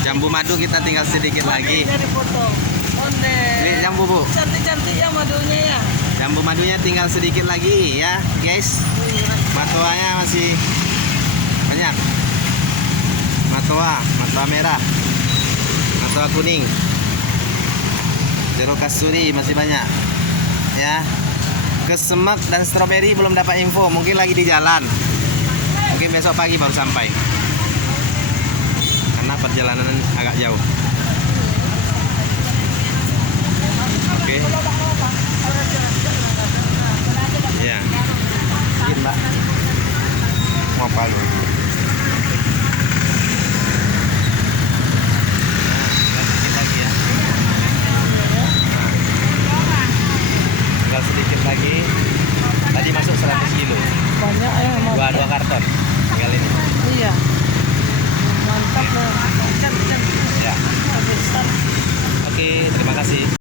Jambu madu kita tinggal sedikit lagi. Dari foto. Ini jambu, Bu. Cantik-cantik ya madunya ya. Jambu madunya tinggal sedikit lagi ya, guys. Matoanya masih banyak. Matoa merah. Matoa kuning. Jeruk kasuri masih banyak. Ya. Kesemek dan stroberi belum dapat info, mungkin lagi di jalan. Mungkin besok pagi baru sampai. Karena perjalanan agak jauh. Oke. Ya. Sedikit, Mbak. Mau apa lu?